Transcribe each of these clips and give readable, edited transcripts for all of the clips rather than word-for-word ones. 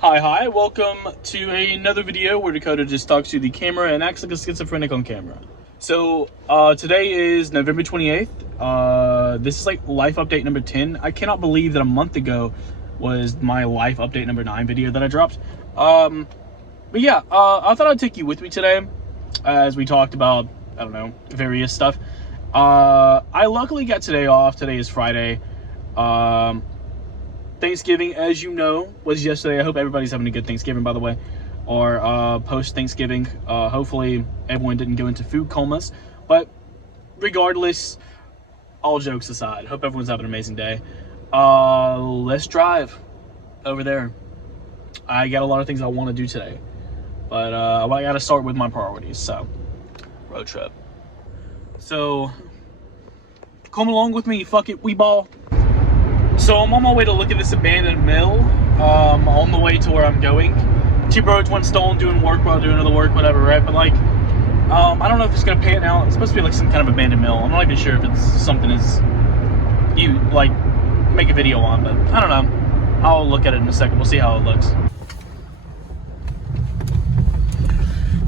Hi, welcome to another video where Dakota just talks to the camera and acts like a schizophrenic on camera. So, today is November 28th. This is like life update number 10. I cannot believe that a month ago was my life update number 9 video that I dropped. But yeah, I thought I'd take you with me today as we talked about, I don't know, various stuff. I luckily got today off. Today is Friday. Thanksgiving, as you know, was yesterday. I hope everybody's having a good Thanksgiving, by the way, or post-Thanksgiving. Hopefully everyone didn't go into food comas, but regardless, all jokes aside, hope everyone's having an amazing day. Let's drive over there. I got a lot of things I want to do today, but I got to start with my priorities, so road trip. So come along with me, fuck it, we ball. So I'm on my way to look at this abandoned mill, on the way to where I'm going. 2 birds, 1 stone, doing work while doing other work, whatever, right? But like, I don't know if it's gonna pan out. It's supposed to be like some kind of abandoned mill. I'm not even sure if it's something that's you like make a video on, but I don't know. I'll look at it in a second. We'll see how it looks.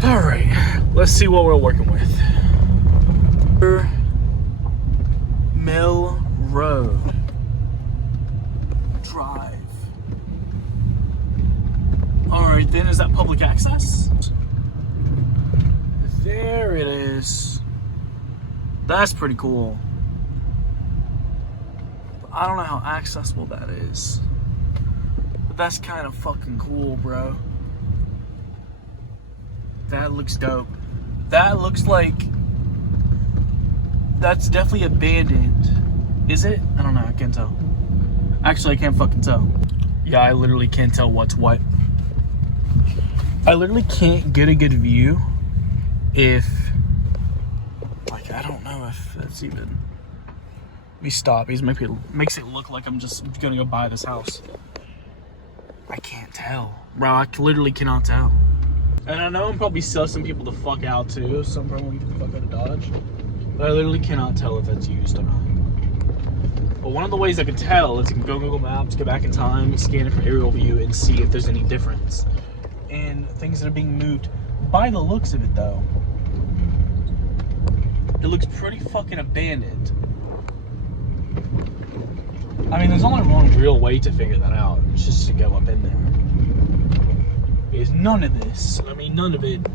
All right, let's see what we're working with. Mill Road. Drive. Alright then, is that public access? There it is. That's pretty cool. But I don't know how accessible that is. But that's kind of fucking cool, bro. That looks dope. That looks like that's definitely abandoned. Is it? I don't know, I can't tell. Actually, I can't fucking tell. Yeah, I literally can't tell what's what. I literally can't get a good view if, like, I don't know if that's even. Let me stop. It makes it look like I'm just gonna go buy this house. I can't tell. Bro, I literally cannot tell. And I know I'm probably sussing people the fuck out too, so I'm probably gonna get the fuck out of Dodge. But I literally cannot tell if that's used or not. But one of the ways I could tell is you can go Google Maps, go back in time, scan it for aerial view, and see if there's any difference in things that are being moved. By the looks of it, though, it looks pretty fucking abandoned. I mean, there's only one real way to figure that out. It's just to go up in there. Because none of this, I mean, none of it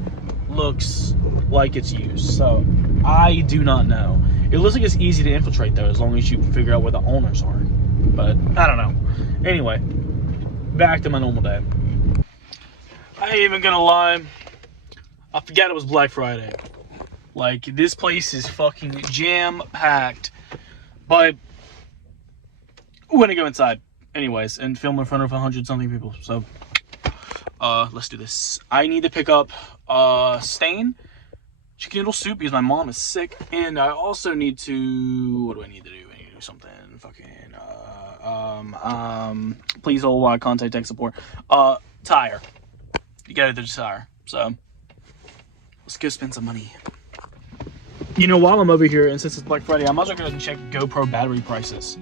looks like it's used. So, I do not know. It looks like it's easy to infiltrate, though, as long as you can figure out where the owners are. But, I don't know. Anyway, back to my normal day. I ain't even gonna lie. I forgot it was Black Friday. Like, this place is fucking jam-packed. But, we're gonna go inside. Anyways, and film in front of 100-something people. So, let's do this. I need to pick up, Stain. Chicken noodle soup because my mom is sick, and I also need to. What do I need to do? I need to do something. Fucking. Please hold while I contact tech support. Tire. You gotta do the tire. So let's go spend some money. You know, while I'm over here, and since it's Black Friday, I might as well go ahead and check GoPro battery prices.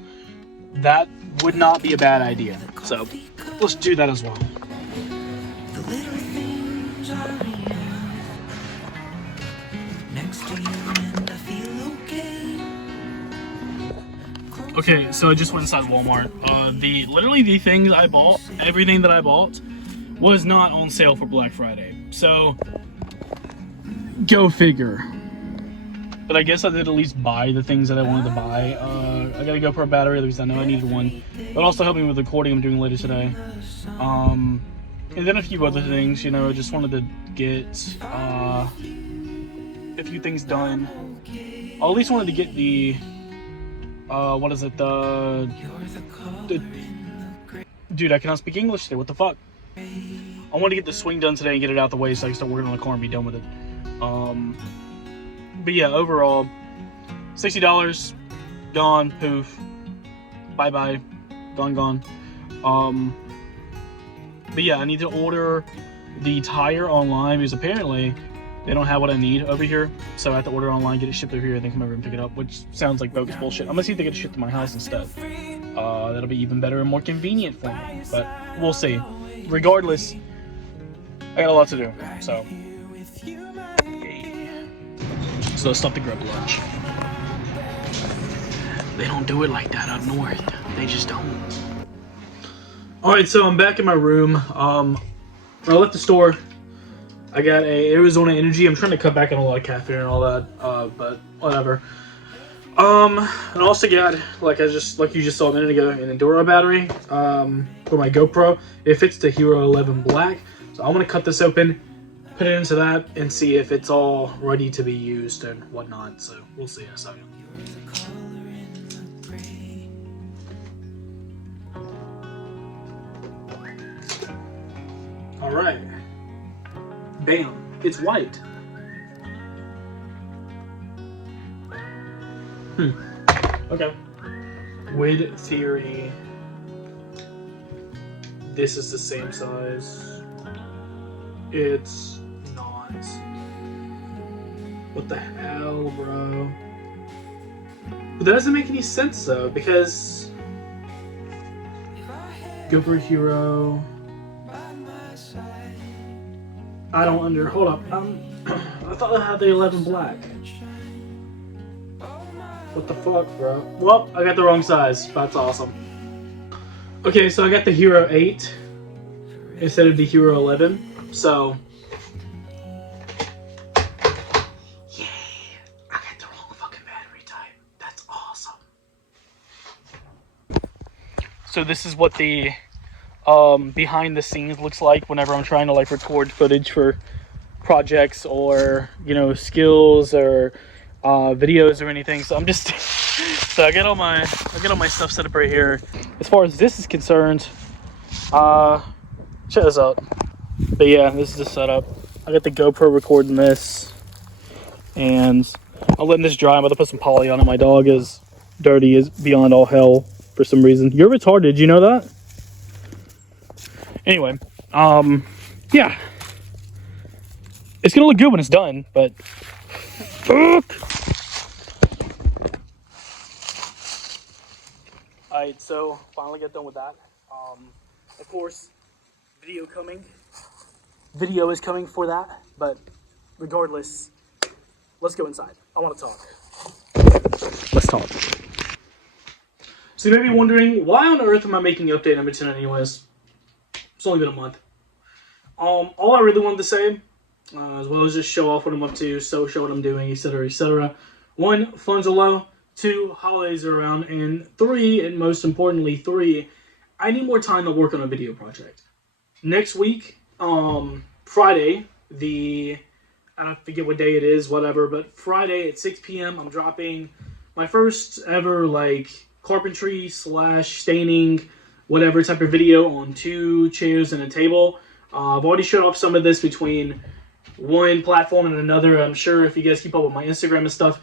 That would not be a bad idea. So let's do that as well. Okay, so I just went inside Walmart. Literally the things I bought, everything that I bought, was not on sale for Black Friday. So, go figure. But I guess I did at least buy the things that I wanted to buy. I got a GoPro battery, at least I know I needed one. But also helping with the recording I'm doing later today. And then a few other things, you know, I just wanted to get a few things done. I at least wanted to get the what is it, dude, I cannot speak English today, what the fuck? I want to get the swing done today and get it out the way so I can start working on the car and be done with it. But yeah, overall, $60, gone, poof, bye-bye, gone. But yeah, I need to order the tire online because apparently they don't have what I need over here, so I have to order online, get it shipped over here, and then come over and pick it up, which sounds like bogus bullshit. I'm gonna see if they get it shipped to my house instead. That'll be even better and more convenient for me, but we'll see. regardless, I got a lot to do. So, so let's stop to grab lunch. They don't do it like that up north. They just don't. All right, so I'm back in my room. I left the store. I got a Arizona Energy. I'm trying to cut back on a lot of caffeine and all that, but whatever. And also got, like you just saw a minute ago, an Enduro battery for my GoPro. It fits the Hero 11 Black, so I'm gonna cut this open, put it into that, and see if it's all ready to be used and whatnot. So we'll see in a second. All right. Bam! It's white. Okay. Width theory. This is the same size. It's not. What the hell, bro? But that doesn't make any sense though, because GoPro Hero. I don't hold up. I thought I had the 11 Black. What the fuck, bro? Well, I got the wrong size. That's awesome. Okay, so I got the Hero 8 instead of the Hero 11. So, yay! I got the wrong fucking battery type. That's awesome. So this is what the behind the scenes looks like whenever I'm trying to like record footage for projects or, you know, skills or videos or anything. So I'm just so I got all my stuff set up right here. As far as this is concerned, check this out. But yeah, this is the setup. I got the GoPro recording this, and I'm letting this dry. I'm about to put some poly on it. My dog is dirty as beyond all hell for some reason. You're retarded, you know that? Anyway, yeah. It's gonna look good when it's done, but fuck. Alright, so finally got done with that. Of course, video is coming for that, but regardless, let's go inside. I want to talk. Let's talk. So you may be wondering, why on earth am I making update number 10 anyways? It's only been a month. All I really wanted to say, as well as just show off what I'm up to, show what I'm doing, etc., etc. 1, funds are low. 2, holidays are around. And 3, and most importantly, 3, I need more time to work on a video project. Next week, Friday, I forget what day it is, whatever, but Friday at 6 p.m. I'm dropping my first ever, like, carpentry / staining, whatever type of video on 2 chairs and a table. I've already showed off some of this between one platform and another. I'm sure if you guys keep up with my Instagram and stuff,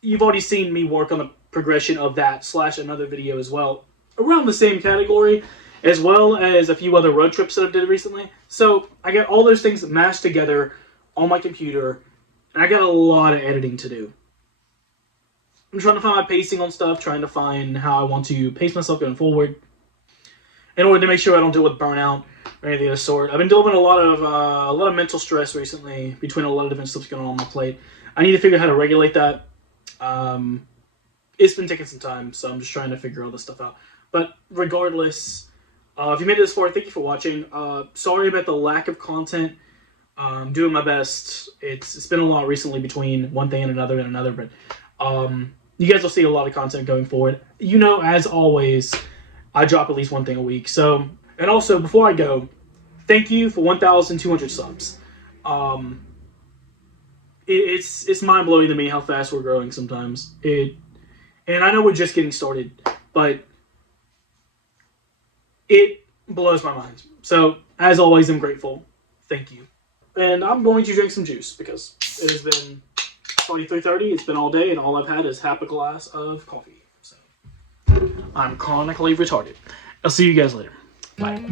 you've already seen me work on the progression of that / another video as well, around the same category, as well as a few other road trips that I did recently. So I got all those things mashed together on my computer, and I got a lot of editing to do. I'm trying to find my pacing on stuff, trying to find how I want to pace myself going forward, in order to make sure I don't deal with burnout or anything of the sort. I've been dealing with a lot of mental stress recently between a lot of different stuff going on my plate. I need to figure out how to regulate that. It's been taking some time, so I'm just trying to figure all this stuff out. But regardless, if you made it this far, thank you for watching. Sorry about the lack of content. I'm doing my best. It's been a lot recently between one thing and another, but you guys will see a lot of content going forward. You know, as always, I drop at least one thing a week. So, and also, before I go, thank you for 1,200 subs. It's mind-blowing to me how fast we're growing sometimes. And I know we're just getting started, but it blows my mind. So, as always, I'm grateful. Thank you. And I'm going to drink some juice because it has been 23:30. It's been all day, and all I've had is half a glass of coffee. So, I'm chronically retarded. I'll see you guys later. Bye.